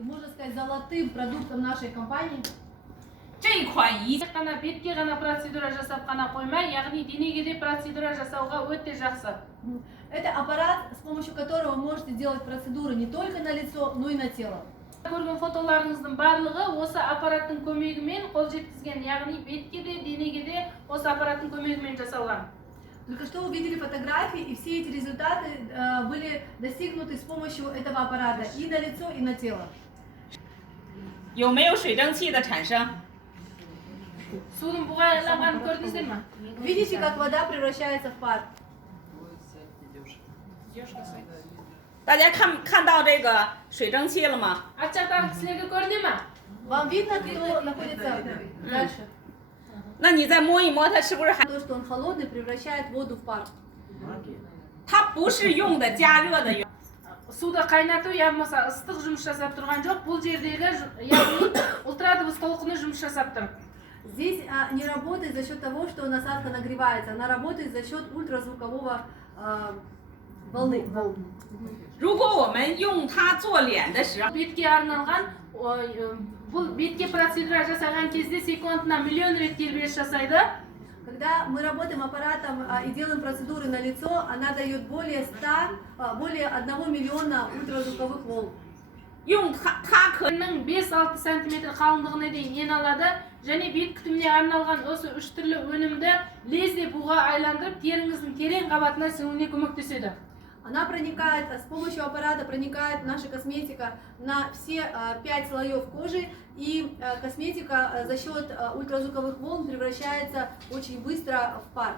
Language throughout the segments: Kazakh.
можно сказать, золотым продуктом нашей компании. 这一款仪器 Қана бетке ғана процедура жасап қана қоймай, яғни денеге де процедура жасауға өте жақсы. Это аппарат, с помощью которого вы можете делать процедуры не только на лицо, но и на тело. Көрген фотоларыңыздың барлығы осы аппараттың көмегімен қол жеткізген, яғни бетке де денеге де осы аппараттың көмегімен жасалған. Только что увидели фотографии, и все эти результаты были достигнуты с помощью этого аппарата и на лицо, и на тело. 有没有水蒸气的产生？ Судың бұғайланғанын көрдіңіздер ме? Видите, как вода превращается в пар? 大家看到这个水蒸气了吗？ Арт жақтағы кісілерге көріне ме? Вам видно, кто находится дальше? 那你再摸一摸，它是不是还？ То, что он холодный, превращает воду в пар. 它不是用的加热的。 Суды қайнату, яғмаса ыстық жұмыс жасап тұрған жоқ. Бұл жердегі яғни ультрадыбыс толқыны жұмыс жасап тұр. Здесь не работает за счет того, что насадка нагревается, она работает за счет ультразвукового волны. 如果我们用它做脸的时候， Бетке арналған, бұл бетке процедура жасаған кезде секундына миллион рет тербеліс жасайды. Когда мы работаем аппаратом и делаем процедуры на лицо, она дает более 1 миллиона ультразвуковых волн. 用它可 5-6 сантиметр қалыңдығына дейін ен алады, және бет күтіміне арналған осы 3 түрлі өнімді лезде буға айландырып, теріңіздің терең қабатына сіңуіне көмектеседі. Она проникает, с помощью аппарата проникает наша косметика на все 5 слоев кожи, и косметика за счет ультразвуковых волн превращается очень быстро в пар.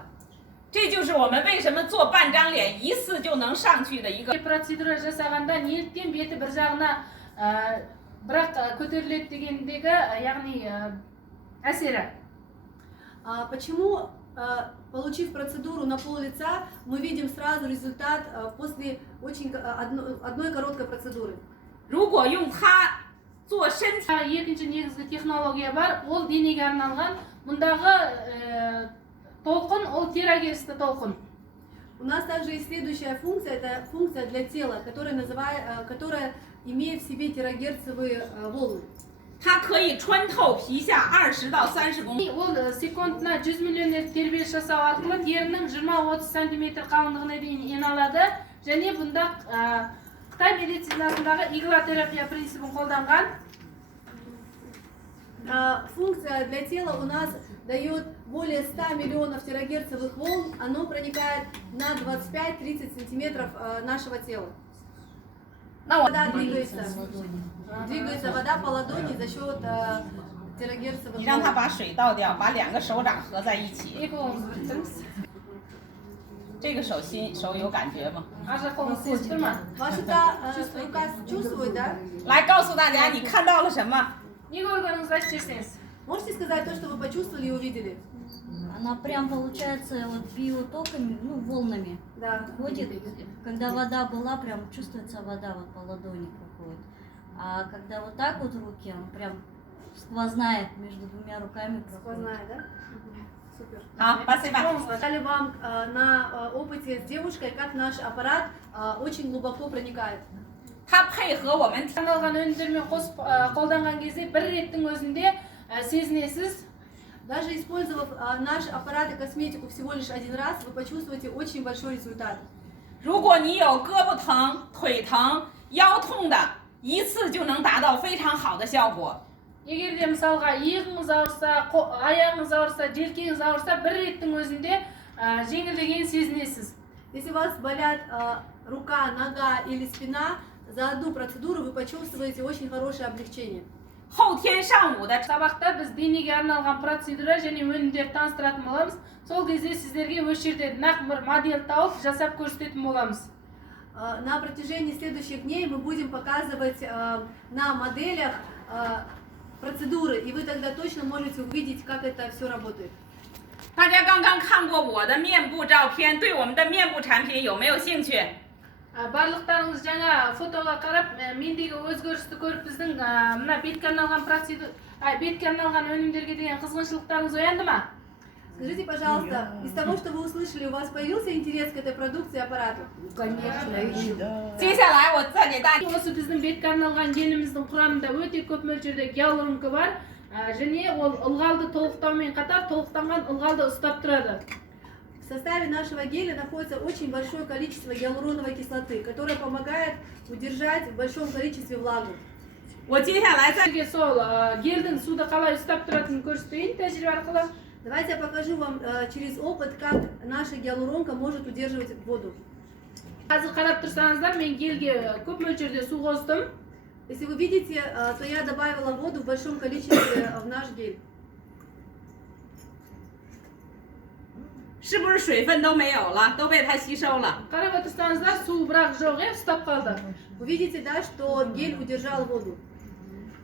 这就是我们为什么做半张脸一次就能上去的一个。 Процедура жасағанда неліктен беті бір жағына бірақ көтеріледі дегендегі, яғни әсері. Почему, получив процедуру на пол лица, мы видим сразу результат после одной короткой процедуры? 如果用它做身体， Екінші негізгі технология бар, ол денеге арналған. Мұндағы толқын, ол терагерісті толқын. У нас также есть следующая функция, это функция для тела, которая имеет в себе терагерцевые волны. 它可以穿透皮下20到30公分。 Ол секундына 100 миллион рет тербеліс жасау арқылы терінің 20-30 сантиметр қалыңдығына дейін ен алады. Және бұнда Қытай медицинасындағы иглотерапия принципін қолданған. Функция для тела у нас дает более 100 миллионов терагерцевых волн, оно проникает на 25-30 сантиметров нашего тела. Вода двигается вода по ладони за счет терагерцевых волн. 你让它把水倒掉，把2个手掌合在一起。 这个手有感觉吗？ Ваша рука чувствует, да? 来告诉大家，你看到了什么？ Можете сказать то, что вы почувствовали и увидели? Она прям получается вот биотоками, ну волнами. Да. Ходит. Когда вода была, прям чувствуется вода вот по ладони проходит. А когда вот так вот руки, он прям сквозная между двумя руками проходит. Сквозная, да? Супер. спасибо. Сказали вам на опыте с девушкой, как наш аппарат очень глубоко проникает. 它配合我们 Таңдалған өнімдермен қосып қолданған кезде бір реттің өзінде сезінесіз. Даже использовав наш аппарат и косметику всего лишь один раз, вы почувствуете очень большой результат. 如果你有胳膊疼、腿疼、腰痛的，一次就能达到非常好的效果。 Егер де мысалға иығыңыз ауырса, аяғыңыз ауырса, желкеңіз ауырса, бір реттің өзінде жеңілдеген сезінесіз. Если у вас болят рука, нога или спина, за одну процедуру вы почувствуете очень хорошее облегчение. 后天上午的 Сабақта біз денеге арналған процедура және өнімдерді таныстыратын боламыз. Сол кезде сіздерге осы жерде нақ бір модель тауып жасап көрсететін боламыз. На протяжении следующих дней мы будем показывать на моделях процедуры, и вы тогда точно можете увидеть, как это все работает. 大家刚刚看过我的面部照片，对我们的面部产品有没有兴趣？ Барлықтарыңыз жаңа фотоға қарап, мендегі өзгерісті көріп, біздің мына бетке арналған өнімдерге деген қызғаншылықтарыңыз оянды ма? Скажите, пожалуйста, из того, что вы услышали, у вас появился интерес к этой продукции и аппарату?接下来我再给大家 осы біздің бетке арналған геліміздің құрамында өте көп мөлшерде гиалуронка бар, және ол ылғалды толықтаумен қатар толықтанған ылғалды ұстап тұрады. В составе нашего геля находится очень большое количество гиалуроновой кислоты, которая помогает удержать в большом количестве влагу. 我接下来再 Сізге сол гельдің суды қалай ұстап тұратынын көрсетейін тәжірибе арқылы. Давайте я покажу вам через опыт, как наша гиалуронка может удерживать воду. Қазір қарап тұрсаңыздар, мен гельге көп мөлшерде су қостым. Если вы видите, то я добавила воду в большом количестве в наш гель. 是不是水分都没有了，都被它吸收了？ Қарап отырсаңыздар, су бірақ жоқ, ұстап қалды. Вы видите, да, что гель удержал воду.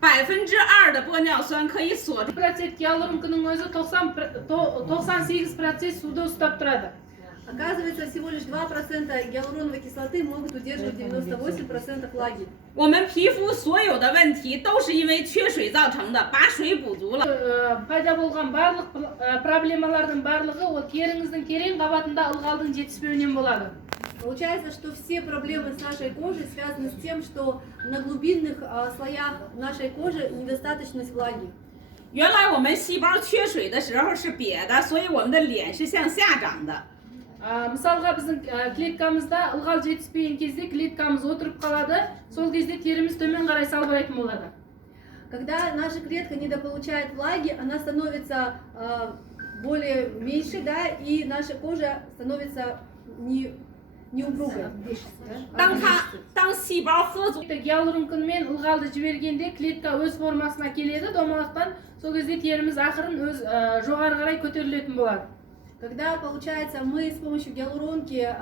2% 的玻尿酸可以锁住。 процент гиалуронканың өзі 98% суды ұстап тұрады. Оказывается, всего лишь 2% гиалуроновой кислоты могут удерживать 98% влаги. 我们皮肤所有的问题都是因为缺水造成的，把水补足了。 Пайда болған барлық проблемалардың барлығы ол теріңіздің терең қабатында ылғалдың жетіспеуінен болады. Получается, что все проблемы с нашей кожей связаны с тем, что на глубинных слоях нашей кожи недостаточность влаги. 原来我们细胞缺水的时候是瘪的，所以我们的脸是向下长的。 Мысалға біздің клеткамызда ылғал жетіспеген кезде клеткамыз отырып қалады, сол кезде теріміз төмен қарай салбырайтын болады. Когда наша клетка недополучает влаги, она становится более меньше, да, и наша кожа становится неупругой. 当细胞喝足， Гиалуронкамен ылғалды жібергенде клетка өз формасына келеді, домалақтан сол кезде теріміз ақырын өз жоғары қарай көтерілетін болады. Когда, получается, мы с помощью гиалуронки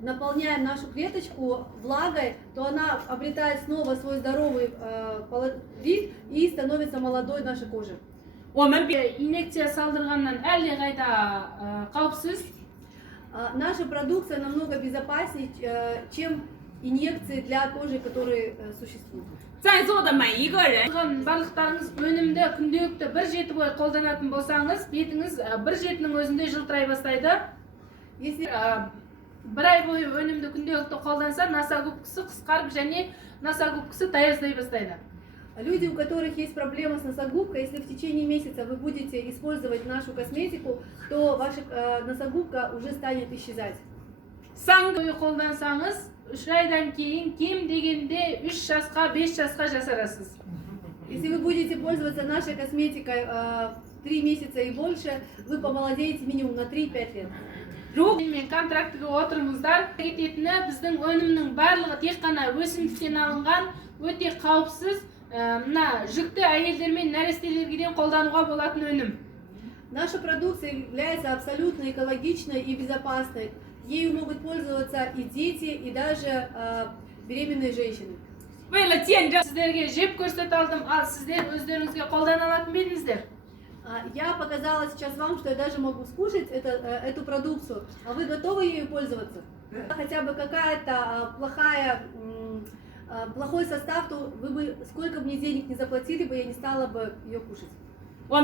наполняем нашу клеточку влагой, то она обретает снова свой здоровый вид и становится молодой нашей кожей. 我们 Инъекция салдырғаннан әлде қайда қауіпсіз. Наша продукция намного безопаснее, чем инъекции для кожи, которые существуют. 在座的每一个人， Барлықтарыңыз өнімді күнделікті бір жеті бойы қолданатын болсаңыз, бетіңіз бір жетінің өзінде жылтырай бастайды. Если Бір ай бойы өнімді күнделікті қолданса, носогубкасы қысқарып және носогубкасы таяздай бастайды. люди, у которых есть проблемы с носогубкой, если в течение месяца вы будете использовать нашу косметику, то ваша носогубка уже станет исчезать. 3 Бойы қолдансаңыз, 3 айдан кейін кем дегенде 3 жасқа, 5 жасқа жасарасыз. Если вы будете пользоваться нашей косметикой 3 месяца и больше, вы помолодеете минимум на 3-5 лет. Мен контрактіге отырыңыздар. Кететіні біздің өнімнің барлығы тек қана өсімдіктен алынған, өте қауіпсіз, мына жүкті әйелдер мен нәрестелерге қолдануға болатын өнім. Наша продукция является абсолютно экологичной и безопасной. Ею могут пользоваться и дети, и даже беременные женщины. 为了见证 Сіздерге жеп көрсет алдым, ал сіздер өздеріңізге қолдана алатын бедіңіздер. Я показала сейчас вам, что я даже могу скушать эту продукцию, а вы готовы ею пользоваться? Хотя бы какая-то плохой состав, то вы бы, сколько бы мне денег не заплатили бы, я не стала бы ее кушать.